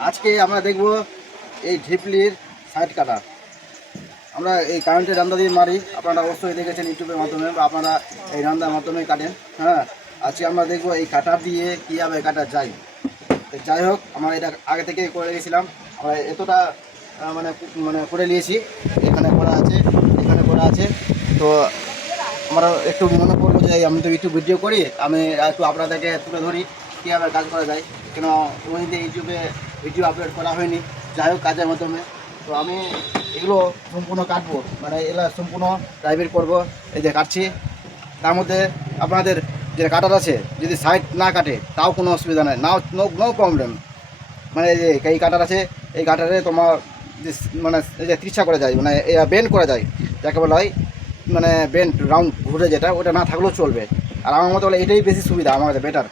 আজকে আমরা দেখব এই ঢিপলির সাইড কাটা। আমরা এই কারেন্টের রান্দা দিয়ে মারি, আপনারা অবশ্যই দেখেছেন ইউটিউবের মাধ্যমে, বা আপনারা এই রান্নার মাধ্যমে কাটেন। হ্যাঁ, আজকে আমরা দেখব এই কাটার দিয়ে কীভাবে কাটা যায়। তো যাই হোক, আমরা এটা আগে থেকে করে রেখেছিলাম। আমরা এতটা মানে মানে করে নিয়েছি। এখানে করা আছে, এখানে করা আছে। তো আমরা একটু মনে করবো যে আমি তো ইউটিউব ভিডিও করি, আমি একটু আপনাদেরকে তুলে ধরি কীভাবে কাজ করা যায়। কেন ওইতে ইউটিউবে ভিডিও আপলোড করা হয়নি, যাই হোক কাজের মাধ্যমে। তো আমি এগুলো সম্পূর্ণ কাটবো, মানে এগুলো সম্পূর্ণ প্রাইভেট করবো। এই যে কাটছি, তার মধ্যে আপনাদের যে কাটার আছে যদি সাইড না কাটে তাও কোনো অসুবিধা নেই, নো প্রবলেম। মানে এই কাটার আছে, এই কাটারে তোমার মানে এই যে তিরছা করা যায়, মানে বেন্ড করা যায়, যাকে বলা হয় মানে বেন্ড রাউন্ড ঘুরে, যেটা ওটা না থাকলেও চলবে। আর আমার মতো বলে এটাই বেশি সুবিধা, আমাদের বেটার।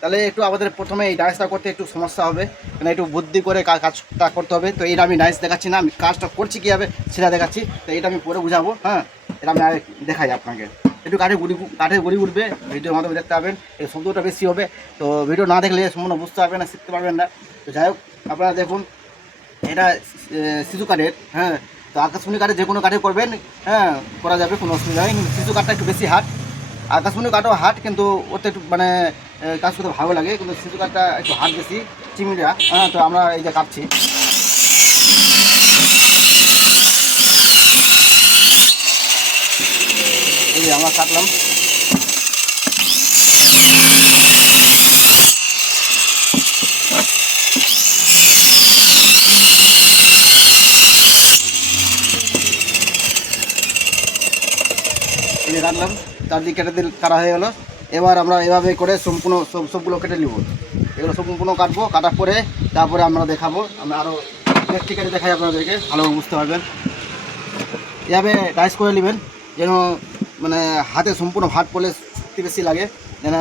তাহলে একটু আমাদের প্রথমে এই ডান্সটা করতে একটু সমস্যা হবে, মানে একটু বুদ্ধি করে কাজটা করতে হবে। তো এটা আমি ডান্স দেখাচ্ছি না, আমি কাজটা করছি কীভাবে সেটা দেখাচ্ছি। তো এটা আমি পরে বুঝাবো। হ্যাঁ, এটা আমি দেখাই আপনাকে। একটু কাঠের গুড়ি উঠবে, ভিডিওর মাধ্যমে দেখতে পাবেন, এই শব্দটা বেশি হবে। তো ভিডিও না দেখলে সম্পূর্ণ বুঝতে পারবেন না, শিখতে পারবেন না। তো যাই হোক, আপনারা দেখুন, এটা শিশু কাঠের। হ্যাঁ, তো আকাশমণি কাঠে যে কোনো কাঠে করবেন, হ্যাঁ করা যাবে, কোনো অসুবিধা নেই। কিন্তু শিশু কাঠটা একটু বেশি হার্ড, আকাশমণি কাঠও হার্ড, কিন্তু ওতে একটু মানে কাজ করতে ভালো লাগে। কিন্তু শিশু কাঠটা একটু হার্ড বেশি, চিংড়িটা। হ্যাঁ, তো আমরা এই যে কাটছি, এই যে আমরা কাটলাম। এই যে রাখলাম, চারদিকে কেটে কাটা হয়ে গেলো। এবার আমরা এভাবে করে সম্পূর্ণ সবগুলো কেটে নিব। এগুলো সম্পূর্ণ কাটবো, কাটার পরে তারপরে আমরা দেখাবো, আমরা আরও প্র্যাকটিক্যালি দেখাই, আপনাদেরকে ভালোভাবে বুঝতে পারবেন। এভাবে ডাইস করে নেবেন, যেন মানে হাতে সম্পূর্ণ ভাত পড়লে শক্তি বেশি লাগে, যেন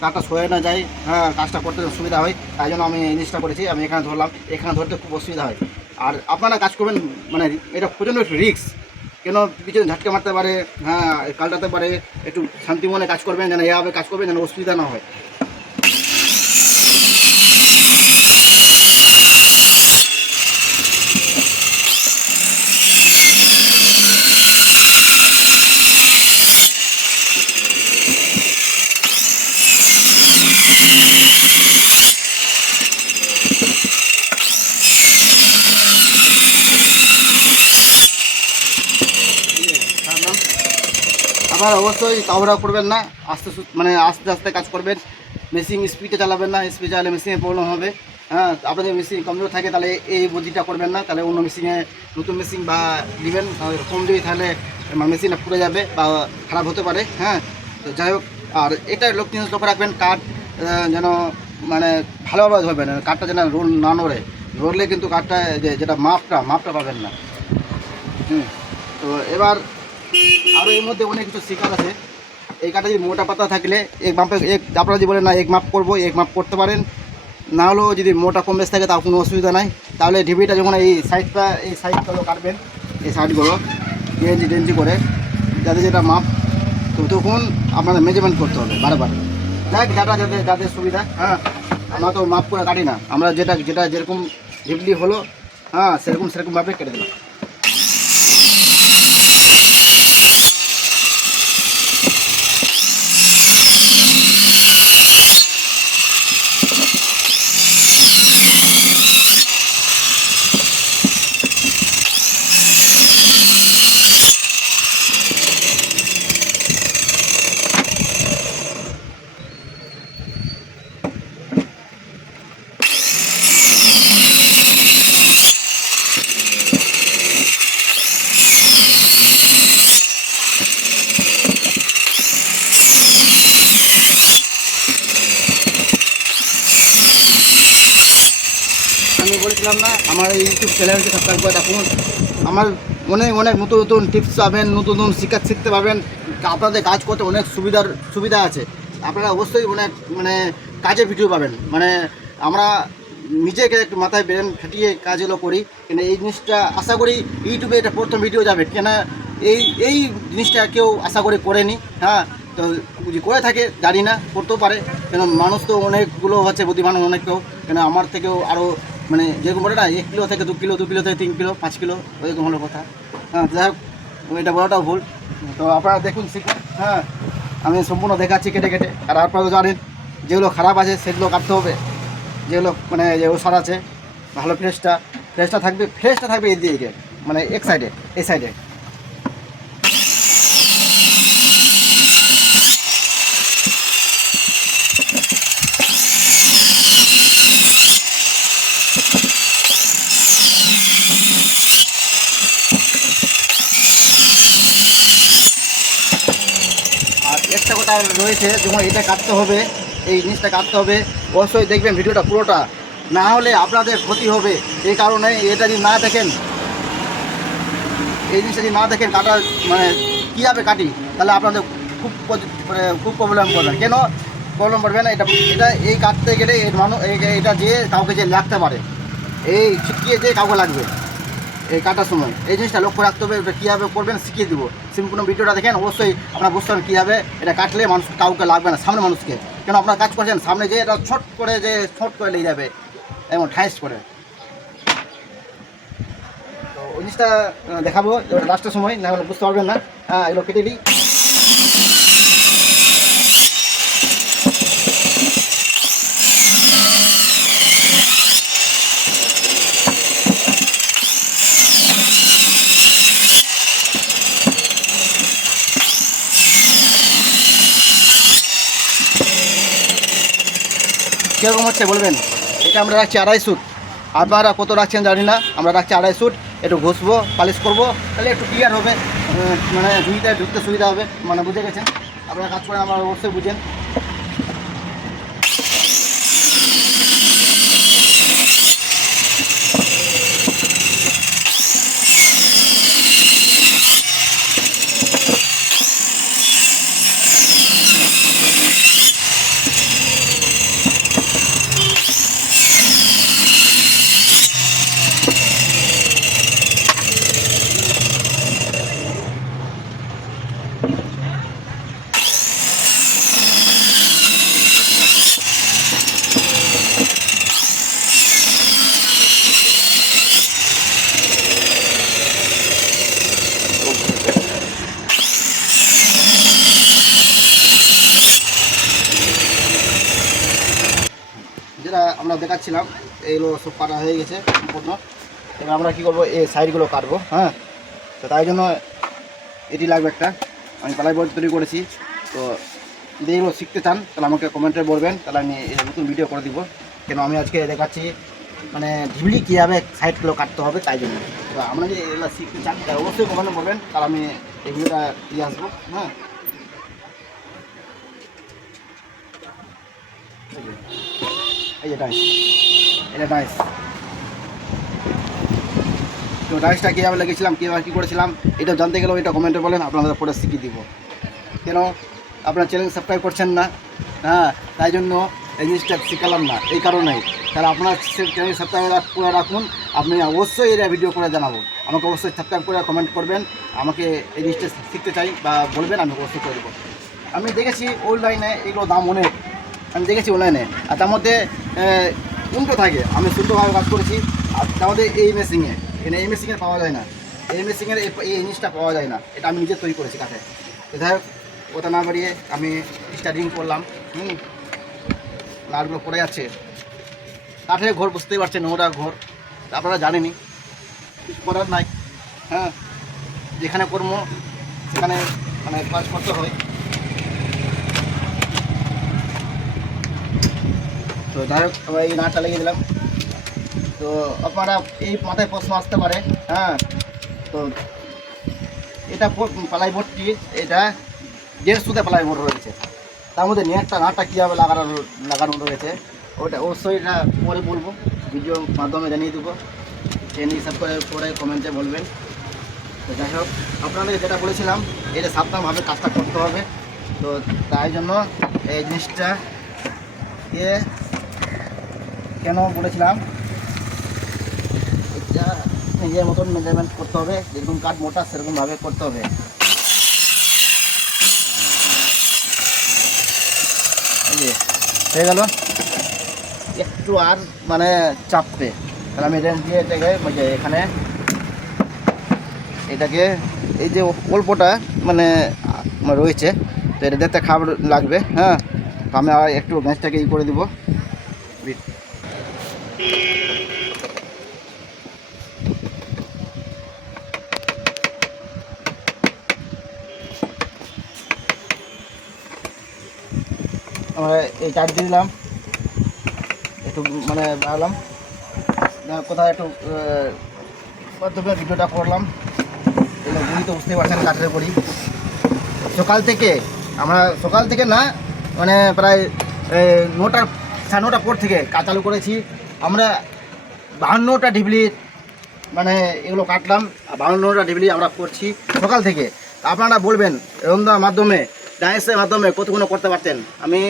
কাঠটা সয়ে না যায়। হ্যাঁ, কাজটা করতে সুবিধা হয়, তাই জন্য আমি এই জিনিসটা করেছি। আমি এখানে ধরলাম, এখানে ধরতে খুব অসুবিধা হয়। আর আপনারা কাজ করবেন, মানে এটা প্রচণ্ড একটু রিস্ক, কেন পিছনে ঝাটকে মারতে পারে, হ্যাঁ কালটাতে পারে। একটু শান্তি মনে কাজ করবেন, যেন এভাবে কাজ করবেন যেন অসুবিধা না হয়। আবার অবশ্যই তাড়াহুড়া করবেন না, মানে আস্তে আস্তে কাজ করবেন। মেশিন স্পিডে চালাবেন না, স্পিডে চালালে মেশিনে প্রবলেম হবে। হ্যাঁ, আপনাদের মেশিন কমজোর থাকে তাহলে এই বুদ্ধিটা করবেন না, তাহলে অন্য মেশিনে নতুন মেশিন বা নেবেন কমজোরি, তাহলে মেশিনটা পুড়ে যাবে বা খারাপ হতে পারে। হ্যাঁ, তো যাই হোক, আর এটা জিনিস লক্ষ্য রাখবেন, কাঠ যেন মানে ভালোভাবে ধরবেন, কাঠটা যেন রোল না নড়ে। নড়লে কিন্তু কাঠটা যেটা মাপটা পাবেন না। তো এবার আরও এর মধ্যে অনেক কিছু শেখার আছে। এই কাঠে যদি মোটা পাতা থাকলে আপনারা যদি বলেন না এক মাপ করবো, এক মাপ করতে পারেন। না হলেও যদি মোটা কম বেশ থাকে তাও কোনো অসুবিধা নাই। তাহলে ঢিবিটা যখন এই সাইডগুলো কাটবেন, এই সাইডগুলো ডেঞ্জি করে যাদের যেটা মাপ, তো তখন আপনাদের মেজারমেন্ট করতে হবে বারবার। যাক, যাদের সুবিধা। হ্যাঁ, আমরা তো মাপ করে কাটি না, আমরা যেটা যেরকম ঢিবলি হলো, হ্যাঁ সেরকমভাবে কেটে দিলাম। আমি বলেছিলাম না, আমার এই ইউটিউব চ্যানেলকে সাবস্ক্রাইব করে রাখুন। আমার অনেক নতুন টিপস পাবেন, নতুন শিখতে পারবেন। আপনাদের কাজ করতে অনেক সুবিধা আছে। আপনারা অবশ্যই অনেক মানে কাজের ভিডিও পাবেন। মানে আমরা নিজেকে একটু মাথায় ব্রেন খাটিয়ে কাজগুলো করি, কেন এই জিনিসটা আশা করি ইউটিউবে এটা প্রথম ভিডিও যাবে, কেন এই জিনিসটা কেউ আশা করি করেনি। হ্যাঁ, তো যদি করে থাকে জানি না, করতেও পারে, কেন মানুষ তো অনেকগুলো হচ্ছে বুদ্ধিমান, অনেক কেউ, কেন আমার থেকেও আরও মানে যেরকম বলে না 1 কিলো থেকে 2 কিলো, 2 কিলো থেকে 3 কিলো, 5 কিলো, ওইরকম হলো কথা। হ্যাঁ, যাই হোক, এটা বলাটাও ভুল। তো আপনারা দেখুন, শিখুন। হ্যাঁ, আমি সম্পূর্ণ দেখাচ্ছি কেটে কেটে। আর আপনারা তো জানেন যেগুলো খারাপ আছে সেগুলো কাটতে হবে, যেগুলো মানে যে ওষুধ আছে ভালো ফ্রেশটা থাকবে এই দিকে, মানে এক সাইডে, এই সাইডে। আর একটা কথা রয়েছে, যেমন এটা কাটতে হবে, এই জিনিসটা কাটতে হবে, অবশ্যই দেখবেন ভিডিওটা পুরোটা, না হলে আপনাদের ক্ষতি হবে। এই কারণে এটা যদি না দেখেন, এই জিনিসটা যদি না দেখেন কাটা মানে কীভাবে কাটি, তাহলে আপনাদের খুব প্রবলেম পড়বে। কেন প্রবলেম পড়বে না? এটা এই কাটতে গেলে এর মানুষ এটা যে কাউকে যে লাগতে পারে, এই ছিটকিয়ে যে কাউকে লাগবে এই কাটার সময়, এই জিনিসটা লক্ষ্য রাখতে হবে। এটা কীভাবে করবেন শিখিয়ে দেবো। সম্পূর্ণ ভিডিওটা দেখেন, অবশ্যই আপনারা বুঝতে পারবেন কীভাবে এটা কাটলে মানুষ কাউকে লাগবে না, সামনে মানুষকে। কেন আপনারা কাজ করছেন সামনে, যে এটা ছট করে লেগে যাবে এমন ঠাইস করে। তো ওই জিনিসটা দেখাবো লাস্টের সময়, না হলে বুঝতে পারবেন না। হ্যাঁ, এগুলো কেটে দিই। কীরকম হচ্ছে বলবেন? এটা আমরা রাখছি 2.5 ফুট। আপনারা কত রাখছেন জানি না, আমরা রাখছি 2.5 ফুট। একটু ঘষবো, পালিশ করবো, তাহলে একটু ক্লিয়ার হবে, মানে ঢুকতে সুবিধা হবে। মানে বুঝে গেছেন আপনারা, কাজ করেন আমরা অবশ্যই বুঝেন। যেটা আমরা দেখাচ্ছিলাম, এইগুলো সব কাটা হয়ে গেছে সম্পূর্ণ। এবার আমরা কী করবো, এই সাইডগুলো কাটবো। হ্যাঁ, তো তাই জন্য এটি লাগবে একটা। আমি প্লাই বোর্ড তৈরি করেছি। তো যদি এগুলো শিখতে চান তাহলে আমাকে কমেন্টে বলবেন, তাহলে আমি নতুন ভিডিও করে দিব। কেন আমি আজকে দেখাচ্ছি মানে ঢিবলি কীভাবে সাইডগুলো কাটতে হবে, তাই জন্য। তো আমরা যদি এগুলো শিখতে চান তাহলে অবশ্যই কমেন্টে বলবেন, তাহলে আমি এই ভিডিওটা দিয়ে আসবো। হ্যাঁ, এই যে ডাইস, এটা ডাইস। তো ডাইসটা কীভাবে লেগেছিলাম, কীভাবে কী করেছিলাম, এটা জানতে গেলেও এটা কমেন্টে বলেন, আপনাদের পরে শিখিয়ে দিব। কেন আপনার চ্যানেল সাবস্ক্রাইব করছেন না? হ্যাঁ, তাই জন্য এই জিনিসটা শেখালাম না, এই কারণেই। তাহলে আপনার চ্যানেল সাবস্ক্রাইব করে রাখুন। আপনি অবশ্যই এটা ভিডিও করে জানাবো, আমাকে অবশ্যই সাবস্ক্রাইব করে কমেন্ট করবেন, আমাকে এই জিনিসটা শিখতে চাই বা বলবেন, আমি অবশ্যই করে দেবো। আমি দেখেছি অনলাইনে এগুলো দাম অনেক, আমি দেখেছি অনলাইনে, আর তার মধ্যে উল্টো থাকে। আমি শুদ্ধভাবে কাজ করেছি, আর তার মধ্যে এই মেশিনে, এই মেশিনের পাওয়া যায় না, এই মেশিনের এই জিনিসটা পাওয়া যায় না। এটা আমি নিজে তৈরি করেছি কাঠে। যাই হোক, কথা না বাড়িয়ে আমি স্টার্টিং করলাম। নাটগুলো পড়ে যাচ্ছে, কাঠের ঘর, বুঝতেই পারছেন, নোংরা ঘর, আপনারা জানেনই, কিছু করার নাই। হ্যাঁ, যেখানে কর্ম সেখানে মানে কাজ করতে হয়। তো যাই হোক, আমরা এই নাটটা লাগিয়ে দিলাম। তো আপনারা এই মাথায় প্রশ্ন আসতে পারে, হ্যাঁ, তো এটা প্লাইবোর্ডটি, এটা 150 প্লাইবোর্ড রয়েছে, তার মধ্যে নাটটা কীভাবে লাগানো রয়েছে ওটা অবশ্যই এটা পরে বলবো, ভিডিওর মাধ্যমে জানিয়ে দেবো। ট্রেন হিসাব করে কমেন্টে বলবেন। তো যাই হোক, আপনাদের যেটা বলেছিলাম, এটা সাবধানভাবে কাজটা করতে হবে। তো তাই জন্য এই জিনিসটা কেন বলেছিলাম, এটা নিজের মতন মেজারমেন্ট করতে হবে, যেরকম কাঠ মোটা সেরকমভাবে করতে হবে। এই যে হয়ে গেল, একটু আর মানে চাপবে, তাহলে আমি রেঞ্জ দিয়ে এখানে এটাকে এই যে অল্পটা মানে রয়েছে, তো এটা দেখতে খাবার লাগবে। হ্যাঁ, তো আমি আর একটু গ্যাসটাকে করে দিব। আমরা এই চার দিয়ে দিলাম, একটু মানে বাড়ালাম, কোথায় একটু মাধ্যমে ভিডিওটা করলাম। এগুলো বুঝি তো বুঝতেই পারছেন কাঠের করি। সকাল থেকে না মানে প্রায় 9টা 9:30 পর থেকে কাজ চালু করেছি। আমরা 52টা ঢিবলি মানে এগুলো কাটলাম, 52টা ঢিবলি আমরা করছি সকাল থেকে। আপনারা বলবেন রন্ধার মাধ্যমে, ডান্সের মাধ্যমে কতগুলো করতে পারতেন, আমি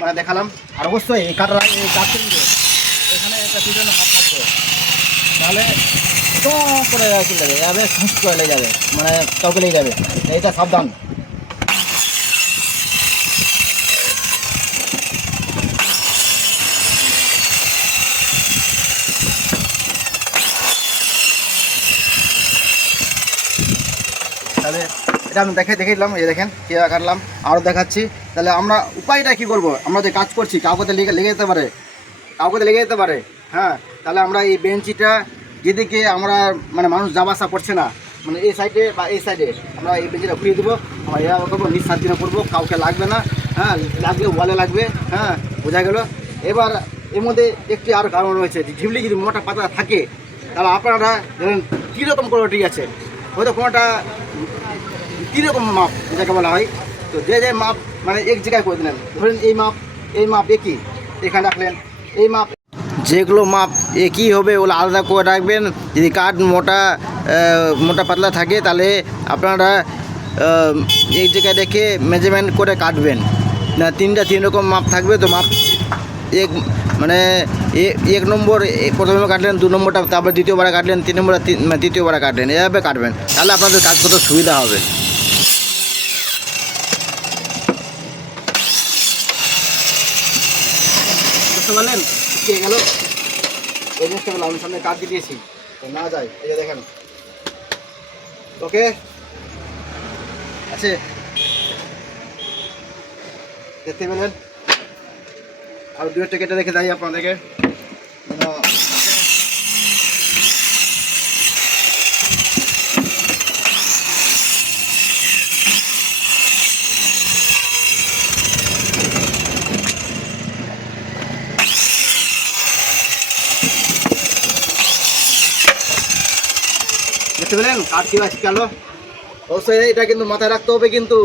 মানে দেখালাম। আর অবশ্যই এই কাটার এখানে একটা পিছনে হাত থাকবে, তাহলে করে চলে যাবে, এভাবে সুস্থ করে লেগে যাবে, মানে কাউকে লেগে যাবে, এইটা সাবধান। তাহলে এটা আমি দেখে দিলাম, এই দেখেন কীভাবে কাটলাম, আরও দেখাচ্ছি। তাহলে আমরা উপায়টা কী করবো, আমরা যে কাজ করছি কাউকে তো লেগে যেতে পারে, হ্যাঁ। তাহলে আমরা এই বেঞ্চিটা যেদিকে আমরা মানে মানুষ যাওয়া আসা করছে না, মানে এই সাইডে বা এই সাইডে আমরা এই বেঞ্চিটা ঘুরিয়ে দেবো। আমরা এভাবে করবো, নিঃশ্বাসদিনে করবো, কাউকে লাগবে না। হ্যাঁ, লাগলে ওয়ালে লাগবে। হ্যাঁ, বোঝা গেল। এবার এর মধ্যে একটি আরও কারণ রয়েছে, ঢিবলি যদি মোটা পাতা থাকে তাহলে আপনারা ধরেন কীরকম কোয়ালিটি আছে, হয়তো কোনোটা কীরকম মাপ যাকে বলা হয়, তো যে মাপ মানে এক জায়গায় করে দিলেন, ধরেন এই মাপ একই, এখানে রাখলেন এই মাপ, যেগুলো মাপ একই হবে ওগুলো আলাদা করে রাখবেন। যদি কাঠ মোটা পাতলা থাকে তাহলে আপনারা এক জায়গায় রেখে মেজারমেন্ট করে কাটবেন না। 3 রকম মাপ থাকবে, তো মাপ মানে 1 নম্বর প্রথমে কাটলেন, 2 নম্বরটা তারপর দ্বিতীয়বারে কাটলেন, 3 নম্বর তৃতীয়বারে কাটলেন, এভাবে কাটবেন, তাহলে আপনাদের কাজ করতে সুবিধা হবে। বুঝতে পারলেন কে গেল এই জিনিসটা, বলে আমি সামনে কাজ দিয়েছি না যায়, এই যে দেখেন। ওকে আছে, দেখতে পেলেন। আর 2টা কেটে রেখে যাই আপনাদেরকে। দেখতে পেলেন কাঠ কী আছে গেল। অবশ্যই এটা কিন্তু মাথায় রাখতে হবে, কিন্তু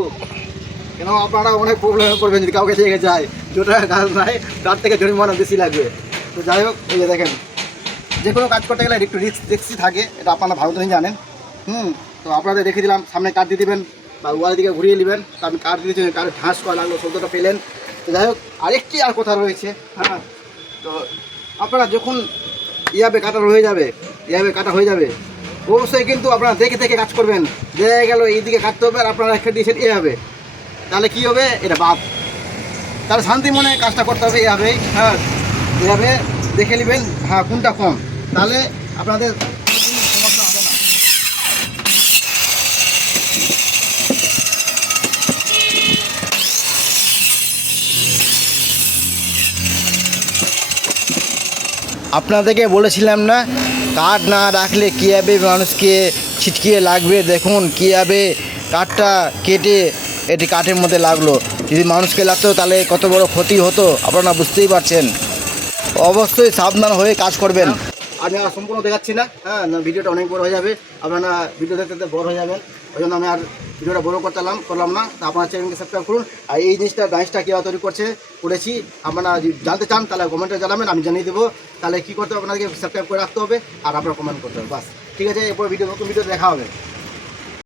কেন আপনারা অনেক প্রবলেমে পড়বেন যদি কাউকে লেগে যায়। 2 টাকা কাজ নাই, তার থেকে জরিমানা বেশি লাগবে। তো যাই হোক, এই যে দেখেন, যে কোনো কাজ করতে গেলে একটু রিস্কই থাকে, এটা আপনারা ভালো করেই জানেন। তো আপনাদের দেখে দিলাম, সামনে কাঠ দিয়ে দেবেন বা ওয়ালের দিকে ঘুরিয়ে নেবেন। তো আমি কাঠ দিয়েছি, কাঠ ঢাস করা লাগলো, শব্দটা পেলেন। তো যাই হোক, আরেকটি আর কথা রয়েছে। হ্যাঁ, তো আপনারা যখন এইভাবে কাটা হয়ে যাবে অবশ্যই কিন্তু আপনারা দেখে কাজ করবেন। দেখা গেল এইদিকে কাটতে হবে আর আপনারা রেখে দিয়েছেন এভাবে, তাহলে কী হবে, এটা বাদ। তাহলে শান্তি মনে কাজটা করতে হবে এভাবেই। হ্যাঁ, এভাবে দেখে নেবেন হ্যাঁ কোনটা কম, তাহলে আপনাদের সমস্যা হবে না। আপনাদেরকে বলেছিলাম না, কাঠ না রাখলে কীভাবে মানুষকে ছিটকিয়ে লাগবে। দেখুন কীভাবে কাঠটা কেটে এটি কাঠের মধ্যে লাগলো, যদি মানুষকে লাগতো তাহলে কত বড় ক্ষতি হতো আপনারা বুঝতেই পারছেন। অবশ্যই সাবধান হয়ে কাজ করবেন। আমি আর সম্পূর্ণ দেখাচ্ছি না, হ্যাঁ, ভিডিওটা অনেক বড় হয়ে যাবে, আপনারা ভিডিও দেখতে বড় হয়ে যাবেন, ওই জন্য আমি আর ভিডিওটা বড় করলাম না। তো আপনার চ্যানেলকে সাবস্ক্রাইব করুন। আর এই জিনিসটা ডান্সটা কীভাবে তৈরি করেছি আপনারা যদি জানতে চান তাহলে কমেন্টে জানাবেন, আমি জানিয়ে দেবো। তাহলে কী করতে হবে, আপনাদেরকে সাবস্ক্রাইব করে রাখতে হবে আর আপনারা কমেন্ট করতে হবে, বাস। ঠিক আছে, এরপর নতুন ভিডিও দেখা হবে।